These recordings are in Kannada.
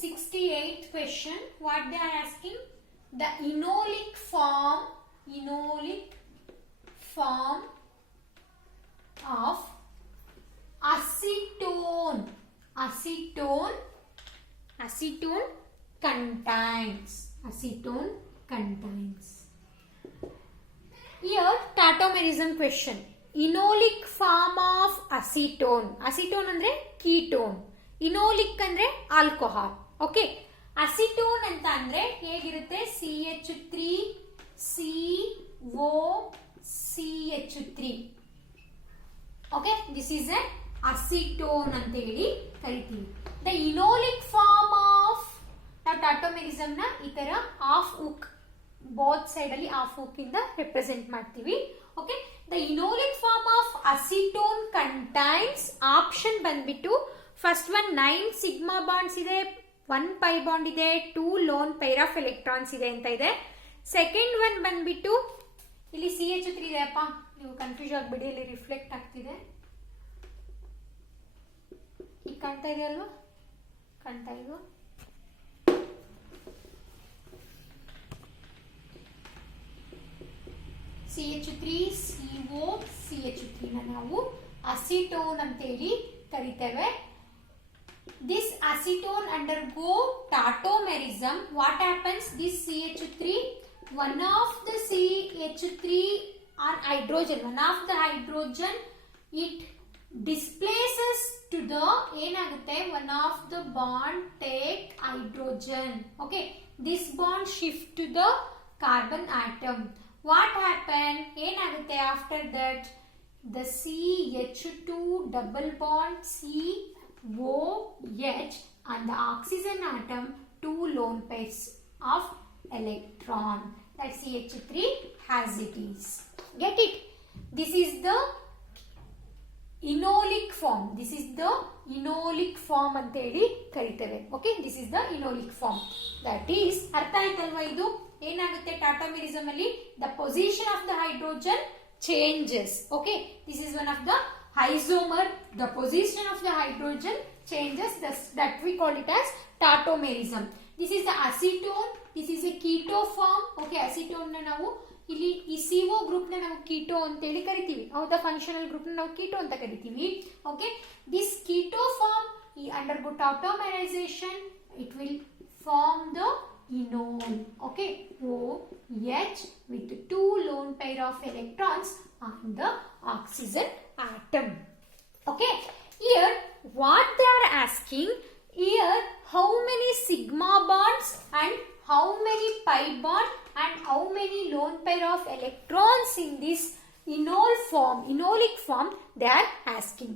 68th question. What they are asking? The enolic form of acetone contains. Here tautomerism question. Enolic form of acetone ಅಂದ್ರೆ ketone, enolic ಅಂದ್ರೆ alcohol. ಓಕೆ, ಅಸಿಟೋನ್ ಅಂತ ಅಂದ್ರೆ ಹೇಗಿರುತ್ತೆ? CH3CO CH3. Okay, this is A acetone ಅಂತ ಹೇಳಿ ಕರಿತೀವಿ. ದ ಇನೋಲಿಕ್ ಫಾರ್ಮ್ ಆಫ್, ನಾವು ಟಾಟೋಮೆರಿಸಮ್ ನ ಈ ತರ ಹಾಫ್ ಹುಕ್, ಬೋತ್ ಸೈಡ್ ಅಲ್ಲಿ ಹಾಫ್ ಹುಕ್ ಇಂದ ರೆಪ್ರೆಸೆಂಟ್ ಮಾಡ್ತೀವಿ. Okay, the enolic form of acetone contains, option ಬಂದ್ಬಿಟ್ಟು ಫಸ್ಟ್ ಒನ್ 9 ಸಿಗ್ಮಾ ಬಾಂಡ್ಸ್ ಇದೆ, 1 ಪೈ ಬಾಂಡ್ ಇದೆ, 2 ಲೋನ್ ಪೈರ್ ಆಫ್ ಎಲೆಕ್ಟ್ರಾನ್ಸ್ ಇದೆ ಅಂತ ಇದೆ. ಸೆಕೆಂಡ್ ಒನ್ ಬಂದ್ಬಿಟ್ಟು ಇಲ್ಲಿ CH3 ಇದೆ ಅಪ್ಪ, ನೀವು ಕನ್ಫ್ಯೂಸ್ ಆಗ್ಬಿಡಿ, ಇಲ್ಲಿ ರಿಫ್ಲೆಕ್ಟ್ ಆಗ್ತಿದೆ. ಈಗ ಕಾಣ್ತಾ ಇದೆ ಅಲ್ವಾ? ಕಾಣ್ತಾ ಇಲ್ವಾ? CH3CO CH3 ನಾವು ಅಸಿಟೋನ್ ಅಂತ ಹೇಳಿ ಕರಿತೇವೆ. This acetone undergo tautomerism. What happens? This CH3, one of the CH3 on hydrogen, it displaces to the ಏನಾಗುತ್ತೆ, one of the bond take hydrogen. Okay, this bond shift to the carbon atom. What happened? ಏನಾಗುತ್ತೆ after that? The CH2 double bond COH and the oxygen atom, 2 lone pairs of electron. That CH3 has it is. Get it? This is the enolic form. ಅಂತ ಹೇಳಿ ಕರೀತೇವೆ. Okay, this is the enolic form. That is, ಅರ್ಥ ಆಯ್ತಲ್ವಾ? ಇದು ಏನಾಗುತ್ತೆ ಟಾಟೋಮೆರಿಸಮ್ ಅಲ್ಲಿ? The position of the hydrogen changes. Okay, this is one of the isomer. The position of the hydrogen changes, that we call it as tautomerism. This is the acetone, this is a keto form. Okay, acetone na ನಾವು ಇಲ್ಲಿ ಈ CO ಗ್ರೂಪ್ ನ ನಾವು keto ಅಂತ ಹೇಳಿ ಕರಿತೀವಿ. ಹೌದಾ? ಫಂಕ್ಷನಲ್ ಗ್ರೂಪ್ ನ ನಾವು keto ಅಂತ ಕರಿತೀವಿ. Okay, this keto form undergo tautomerization, it will form the enol. Okay, OH with 2 lone pair of electrons on the oxygen atom. Okay, here what they are asking, here how many sigma bonds and how many pi bond and how many lone pair of electrons in this enolic form they are asking.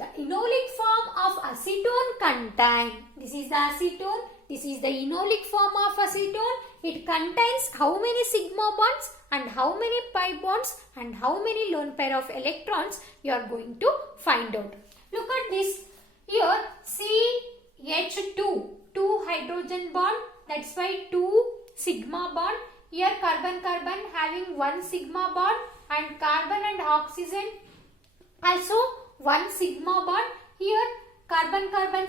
The enolic form of acetone contain, this is the acetone, this is the enolic form of acetone. It contains how many sigma bonds and how many pi bonds and how many lone pair of electrons you are going to find out. Look at this. Here CH2, 2 hydrogen bond, that's why 2 sigma bond. Here carbon having 1 sigma bond and carbon and oxygen also 1 sigma bond. Here carbon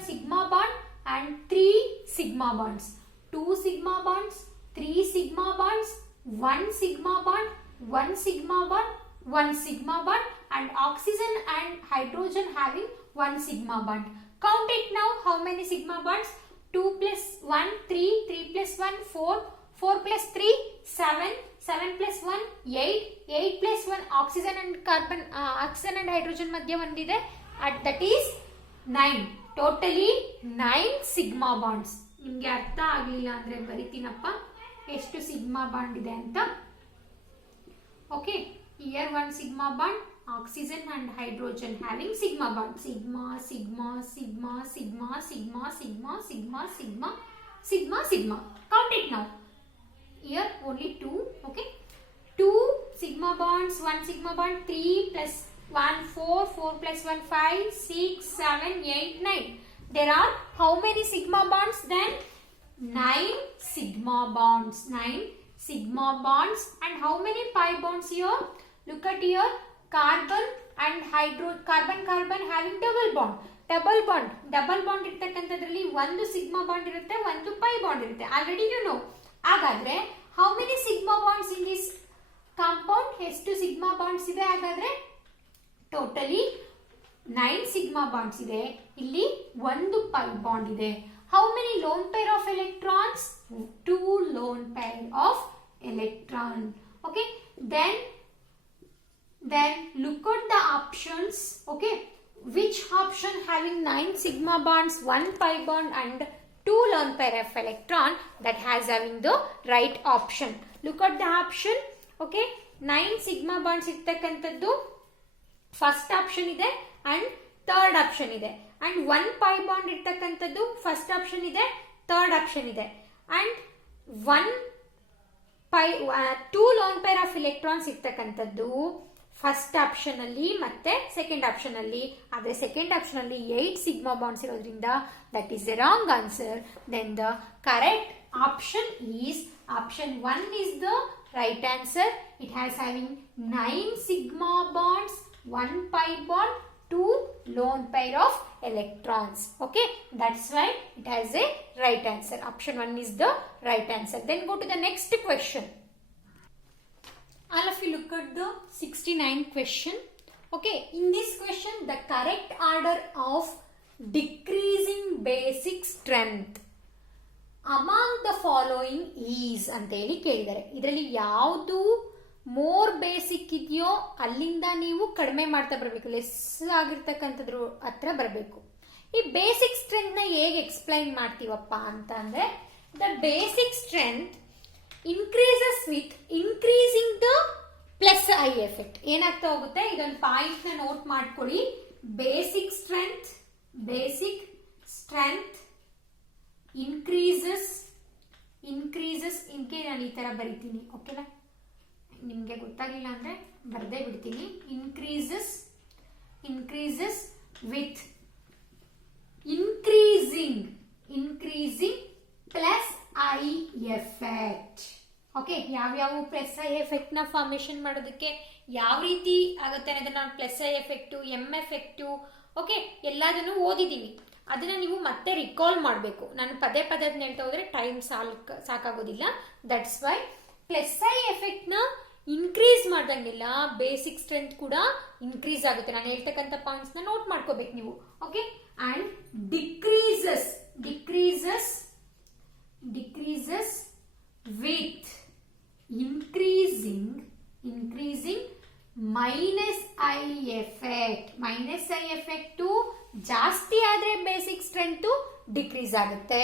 sigma bond and 3 sigma bonds. 2 sigma bonds, 3 sigma bonds, 1 sigma bond, 1 sigma bond, 1 sigma bond, and oxygen and hydrogen having 1 sigma bond. Count it now. How many sigma bonds? 2 plus 1, 3, 3 plus 1, 4, 4 plus 3, 7, 7 plus 1, 8, 8 plus 1, oxygen and carbon, oxygen and hydrogen madhya ondide, that is 9. Totally 9 sigma bonds. ನಿಮಗೆ ಅರ್ಥ ಆಗಲಿಲ್ಲ ಅಂದ್ರೆ ಬರಿತೀನಪ್ಪ ಎಷ್ಟು ಸಿಗ್ಮಾ ಬಾಂಡ್ ಇದೆ ಅಂತ. Okay, here 1 sigma bond, oxygen and hydrogen having sigma bond, sigma sigma sigma sigma sigma sigma sigma sigma sigma sigma. Count it now. Here only 2. Okay, 2 sigma bonds, 1 sigma bond, 3 plus 1 4, 4 plus 1 5, 6 7 8 9. There are how many sigma bonds then? 9 sigma bonds. 9 sigma bonds. And how many pi bonds here? Look at here, carbon and carbon having double bond. Double bond ಇರ್ತಕ್ಕಂಥದ್ರಲ್ಲಿ ಒಂದು ಸಿಗ್ಮಾ ಬಾಂಡ್ ಇರುತ್ತೆ, ಒಂದು ಪೈ ಬಾಂಡ್ ಇರುತ್ತೆ. Already you know. ಹಾಗಾದ್ರೆ how many sigma bonds in this compound? ಎಷ್ಟು ಸಿಗ್ಮಾ ಬಾಂಡ್ಸ್ ಇದೆ? ಹಾಗಾದ್ರೆ ಟೋಟಲಿ 9 ಸಿಗ್ಮಾ ಬಾಂಡ್ಸ್ ಇದೆ. ಇಲ್ಲಿ ಒಂದು ಪೈ ಬಾಂಡ್ ಇದೆ. How many lone pair of electrons? 2 lone pair of electron. Okay, then look at the options. Okay, which option having 9 sigma bonds, 1 pi bond and 2 lone pair of electron that has having the right option? Look at the option. Okay, 9 sigma bonds ಇರ್ತಕ್ಕಂಥದ್ದು ಫಸ್ಟ್ ಆಪ್ಷನ್ ಇದೆ ಅಂಡ್ ಥರ್ಡ್ ಆಪ್ಷನ್ ಇದೆ. ಅಂಡ್ 1 pi bond ಇರ್ತಕ್ಕಂಥದ್ದು ಫಸ್ಟ್ ಆಪ್ಷನ್ ಇದೆ, ಥರ್ಡ್ ಆಪ್ಷನ್ ಇದೆ. And 2 lone pair of electrons ಇರ್ತಕ್ಕಂಥದ್ದು ಫಸ್ಟ್ ಆಪ್ಷನ್ ಅಲ್ಲಿ ಮತ್ತೆ ಸೆಕೆಂಡ್ ಆಪ್ಷನ್ ಅಲ್ಲಿ. ಆದ್ರೆ ಸೆಕೆಂಡ್ ಆಪ್ಷನ್ ಅಲ್ಲಿ 8 ಸಿಗ್ಮಾ ಬಾಂಡ್ಸ್ ಇರೋದ್ರಿಂದ that is a wrong answer. Then the correct option is option 1 is the right answer. It has having 9 sigma bonds, 1 pi bond, 2 lone pair of electrons. Okay, that's why it has a right answer. Option 1 is the right answer. Then go to the next question. All of you look at the 69 question. Okay, in this question the correct order of decreasing basic strength among the following is ಅಂತ ಹೇಳಿ ಕೇಳಿದ್ದಾರೆ. ಇದರಲ್ಲಿ ಯಾವುದು ಮೋರ್ ಬೇಸಿಕ್ ಇದೆಯೋ ಅಲ್ಲಿಂದ ನೀವು ಕಡಿಮೆ ಮಾಡ್ತಾ ಬರಬೇಕು, ಲೆಸ್ ಆಗಿರ್ತಕ್ಕಂಥದ್ರ ಹತ್ರ ಬರಬೇಕು. ಈ ಬೇಸಿಕ್ ಸ್ಟ್ರೆಂತ್ ನ ಹೇಗೆ ಎಕ್ಸ್ಪ್ಲೈನ್ ಮಾಡ್ತೀವಪ್ಪ ಅಂತ ಅಂದ್ರೆ, the basic strength increases with increasing the plus I effect. ಏನಾಗ್ತಾ ಹೋಗುತ್ತೆ, ಇದೊಂದು ಪಾಯಿಂಟ್ ನ ನೋಟ್ ಮಾಡ್ಕೊಳ್ಳಿ. ಬೇಸಿಕ್ ಸ್ಟ್ರೆಂತ್ ಇನ್ಕ್ರೀಸಸ್ ಇನ್ಕೆ ನಾನು ಈ ತರ ಬರಿತೀನಿ. ಓಕೆನಾ, ನಿಮ್ಗೆ ಗೊತ್ತಾಗಿಲ್ಲ ಅಂದ್ರೆ ಬರ್ದೇ ಬಿಡ್ತೀನಿ. Increases with increasing plus I effect. Okay, ಯಾವ್ಯಾವ ಪ್ಲಸ್ ಐ ಎಫೆಕ್ಟ್ ನ ಫಾರ್ಮೇಶನ್ ಮಾಡೋದಕ್ಕೆ ಯಾವ ರೀತಿ ಆಗುತ್ತೆ ಅನ್ನೋದನ್ನ plus I effect, M effect, okay ಎಲ್ಲದನ್ನು ಓದಿದೀವಿ. ಅದನ್ನ ನೀವು ಮತ್ತೆ ರಿಕಾಲ್ ಮಾಡಬೇಕು. ನಾನು ಪದೇ ಹೇಳ್ತಾ ಹೋದ್ರೆ ಟೈಮ್ ಸಾಕಾಗೋದಿಲ್ಲ. That's why plus I effect ನ ಇನ್ಕ್ರೀಸ್ ಮಾಡ್ದಂಗೆಲ್ಲ ಬೇಸಿಕ್ ಸ್ಟ್ರೆಂತ್ ಕೂಡ ಇನ್ಕ್ರೀಸ್ ಆಗುತ್ತೆ. ನಾನು ಹೇಳ್ತಕ್ಕಂಥ ಪಾಯಿಂಟ್ಸ್ ನ ನೋಟ್ ಮಾಡ್ಕೋಬೇಕು ನೀವು. Okay, and decreases with increasing minus I effect ಜಾಸ್ತಿ ಆದ್ರೆ ಬೇಸಿಕ್ ಸ್ಟ್ರೆಂತ್ ಡಿಕ್ರೀಸ್ ಆಗುತ್ತೆ.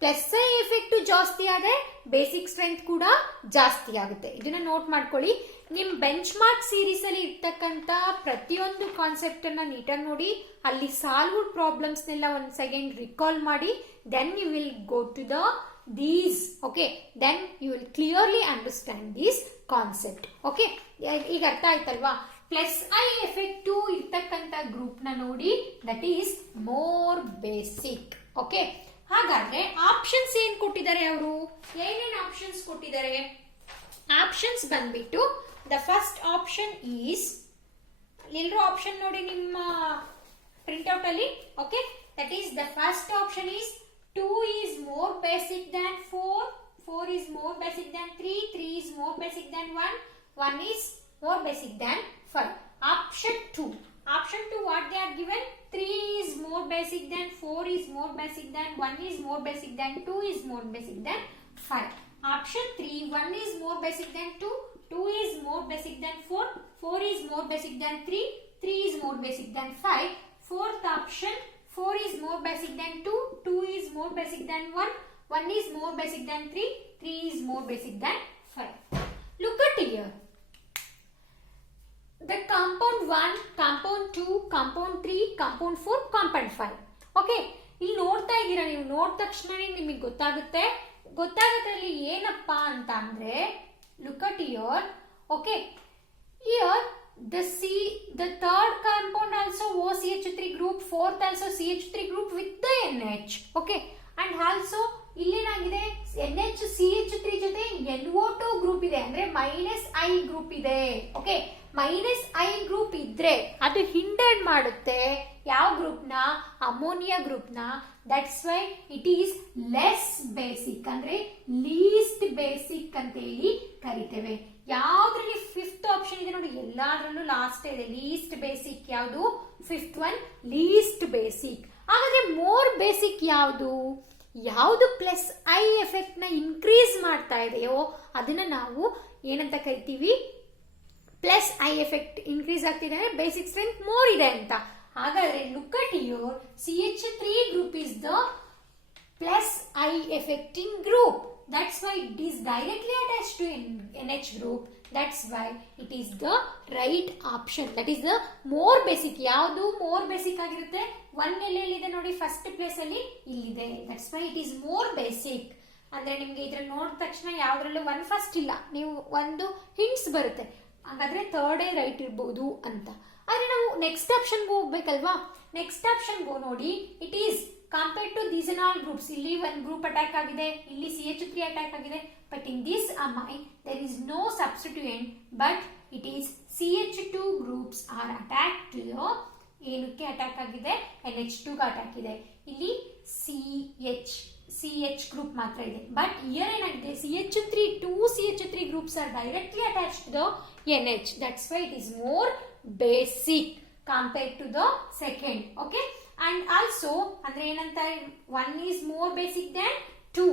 ಪ್ಲಸ್ ಐ ಎಫೆಕ್ಟ್ ಜಾಸ್ತಿ ಆದ್ರೆ ಬೇಸಿಕ್ ಸ್ಟ್ರೆಂತ್ ಕೂಡ ಜಾಸ್ತಿ ಆಗುತ್ತೆ. ಇದನ್ನ ನೋಟ್ ಮಾಡ್ಕೊಳ್ಳಿ. ನಿಮ್ ಬೆಂಚ್ ಮಾರ್ಕ್ ಸೀರೀಸ್ ಅಲ್ಲಿ ಇರ್ತಕ್ಕಂತ ಪ್ರತಿಯೊಂದು ಕಾನ್ಸೆಪ್ಟ್ ಅನ್ನ ನೀಟಾಗಿ ನೋಡಿ, ಅಲ್ಲಿ ಸಾಲ್ವ್ಡ್ ಪ್ರಾಬ್ಲಮ್ಸ್ ನೆಲ್ಲ ಒಂದ್ ಸೆಕೆಂಡ್ ರಿಕಾಲ್ ಮಾಡಿ, then you will go to the these. Okay, then you will clearly understand this concept. Okay, ಈಗ ಅರ್ಥ ಆಯ್ತಲ್ವಾ? ಪ್ಲಸ್ ಐ ಎಫೆಕ್ಟ್ ಇರ್ತಕ್ಕಂಥ ಗ್ರೂಪ್ ನ ನೋಡಿ, that is more basic. Okay, ಹಾಗಾದ್ರೆ ಆಪ್ಷನ್ಸ್ ಏನ್ ಕೊಟ್ಟಿದ್ದಾರೆ, ಅವರು ಏನೇನ್ ಆಪ್ಷನ್ಸ್ ಕೊಟ್ಟಿದ್ದಾರೆ? ಆಪ್ಷನ್ಸ್ ಬಂದ್ಬಿಟ್ಟು ದ ಫಸ್ಟ್ ಆಪ್ಷನ್ ಈಸ್, ಎಲ್ರೂ ಆಪ್ಷನ್ ನೋಡಿ ನಿಮ್ಮ ಪ್ರಿಂಟ್ಔಟ್ ಅಲ್ಲಿ. Okay, that is the first option is 2 is more basic than 4, 4 is more basic than 3, 3 is more basic than 1, 1 is more basic than 5. Option 2 what they are given, 3 is more basic than 4 is more basic than 1 is more basic than 2 is more basic than 5. Option 3, 1 is more basic than 2, 2 is more basic than 4, 4 is more basic than 3, 3 is more basic than 5. Fourth option, 4 is more basic than 2, 2 is more basic than 1, 1 is more basic than 3, 3 is more basic than 5. Look at here. The compound 1, compound 2, compound 3, compound 4, compound 5. Okay, ಇಲ್ಲಿ ನೋಡ್ತಾ ಇದ್ದೀರಾ ನೀವು, ನೋಡಿದ ತಕ್ಷಣ ನಿಮಗೆ ಗೊತ್ತಾಗತ್ತಲ್ಲಿ ಏನಪ್ಪಾ ಅಂತ ಅಂದ್ರೆ, look at here. Okay, here the third compound also OCH3 group, fourth also CH3 group with the NH. Okay, and also ಇಲ್ಲೇನಾಗಿದೆ, NH CH3 ಜೊತೆ NO2 ಗ್ರೂಪ್ ಇದೆ ಅಂದ್ರೆ ಮೈನಸ್ ಐ ಗ್ರೂಪ್ ಇದೆ. ಓಕೆ, ಮೈನಸ್ ಐ ಗ್ರೂಪ್ ಇದ್ರೆ ಅದು ಹಿಂಡರ್ಡ್ ಮಾಡುತ್ತೆ ಯಾವ ಗ್ರೂಪ್ ನ, ಅಮೋನಿಯಾ ಗ್ರೂಪ್ ನ. That's why it is less basic ಅಂದ್ರೆ ಲೀಸ್ಟ್ ಬೇಸಿಕ್ ಅಂತ ಹೇಳಿ ಕರಿತೇವೆ. ಯಾವ್ದ್ರಲ್ಲಿ ಫಿಫ್ತ್ ಆಪ್ಷನ್ ಇದೆ ನೋಡಿ, ಎಲ್ಲಾದ್ರಲ್ಲೂ ಲಾಸ್ಟ್ ಇದೆ ಲೀಸ್ಟ್ ಬೇಸಿಕ್. ಯಾವುದು ಫಿಫ್ತ್ ಒನ್ ಲೀಸ್ಟ್ ಬೇಸಿಕ್. ಹಾಗಾದ್ರೆ ಮೋರ್ ಬೇಸಿಕ್ ಯಾವುದು? ಯಾವುದು ಪ್ಲಸ್ ಐ ಎಫೆಕ್ಟ್ ನ ಇನ್ಕ್ರೀಸ್ ಮಾಡ್ತಾ ಇದೆಯೋ ಅದನ್ನ ನಾವು ಏನಂತ ಕರಿತೀವಿ, ಪ್ಲಸ್ ಐ ಎಫೆಕ್ಟ್ ಇನ್ಕ್ರೀಸ್ ಆಗ್ತಿದೆ ಅಂದ್ರೆ ಬೇಸಿಕ್ ಸ್ಟ್ರೆಂತ್ ಮೋರ್ ಇದೆ ಅಂತ. ಹಾಗಾದ್ರೆ look at your CH3 group is the plus I affecting group. That's why it is directly attached to NH group. That's why it is the right option. That is the more basic. ಯಾವುದು more basic ಆಗಿರುತ್ತೆ? 1 ಎಲ್ಲಿದೆ ನೋಡಿ, ಫಸ್ಟ್ ಪ್ಲೇಸ್ ಅಲ್ಲಿ ಇಲ್ಲಿದೆ. That's why it is more basic. ಅಂದ್ರೆ ನಿಮ್ಗೆ ಇದ್ರ ನೋಡಿದ ತಕ್ಷಣ ಯಾವ್ದ್ರಲ್ಲೂ 1 ಫಸ್ಟ್ ಇಲ್ಲ, ನೀವು ಒಂದು ಹಿಂಟ್ಸ್ ಬರುತ್ತೆ, ಹಾಗಾದ್ರೆ ಥರ್ಡ್ ರೈಟ್ ಇರ್ಬೋದು ಅಂತ. ಆದ್ರೆ ನಾವು ನೆಕ್ಸ್ಟ್ ಆಪ್ಷನ್ ಹೋಗ್ಬೇಕಲ್ವಾ? ನೆಕ್ಸ್ಟ್ ಆಪ್ಷನ್ ನೋಡಿ, it is compared to these all groups. ಇಲ್ಲಿ ಒಂದು ಗ್ರೂಪ್ ಅಟ್ಯಾಕ್ ಆಗಿದೆ, ಇಲ್ಲಿ CH3 ಅಟ್ಯಾಕ್ ಆಗಿದೆ. But in this amine there is no substituent, but it is CH2 groups are attack to ಏನಕ್ಕೆ ಅಟ್ಯಾಕ್ ಆಗಿದೆ? NH2 ಅಟ್ಯಾಕ್ ಇದೆ. ಇಲ್ಲಿ CH ಗ್ರೂಪ್ ಮಾತ್ರ ಇದೆ. ಬಟ್ ಇಯರ್ ಏನಾಗಿದೆ, two CH3 groups are directly attached to the NH. That's why it is more basic compared to the second. Okay, and also ಅಂದ್ರೆ ಏನಂತ, 1 is more basic than 2.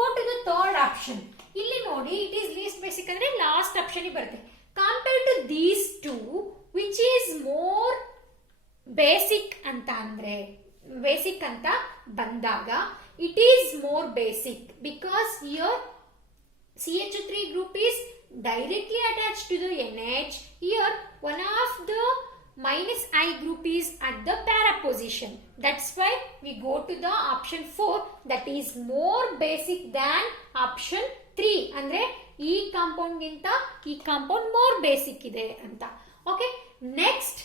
Go to the third option. ಇಲ್ಲಿ ನೋಡಿ, it is least basic ಅಂದ್ರೆ ಲಾಸ್ಟ್ ಆಪ್ಷನ್ ಬರುತ್ತೆ. Compared to these two, which is more basic ಅಂತ ಅಂದ್ರೆ, basic ಅಂತ ಬಂದಾಗ it is more basic because here CH3 group is directly attached to the NH. Here one of the minus I group is at the para position. That's why we go to the option 4, that is more basic than option 3. ಅಂದ್ರೆ ಈ ಕಾಂಪೌಂಡ್ ಗಿಂತ ಈ ಕಾಂಪೌಂಡ್ more basic ಇದೆ ಅಂತ. Okay, next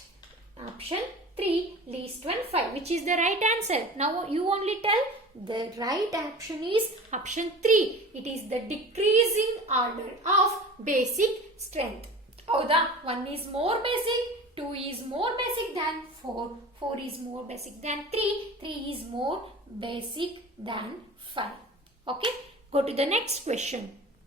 option 3 least one 5, which is the right answer. Now you only tell the right option is option 3. It is the decreasing order of basic strength. ಹೌದಾ? 1 is more basic, 2 is more basic than 4, 4 is more basic than 3, 3 is more basic than 5. Okay, go to the next question.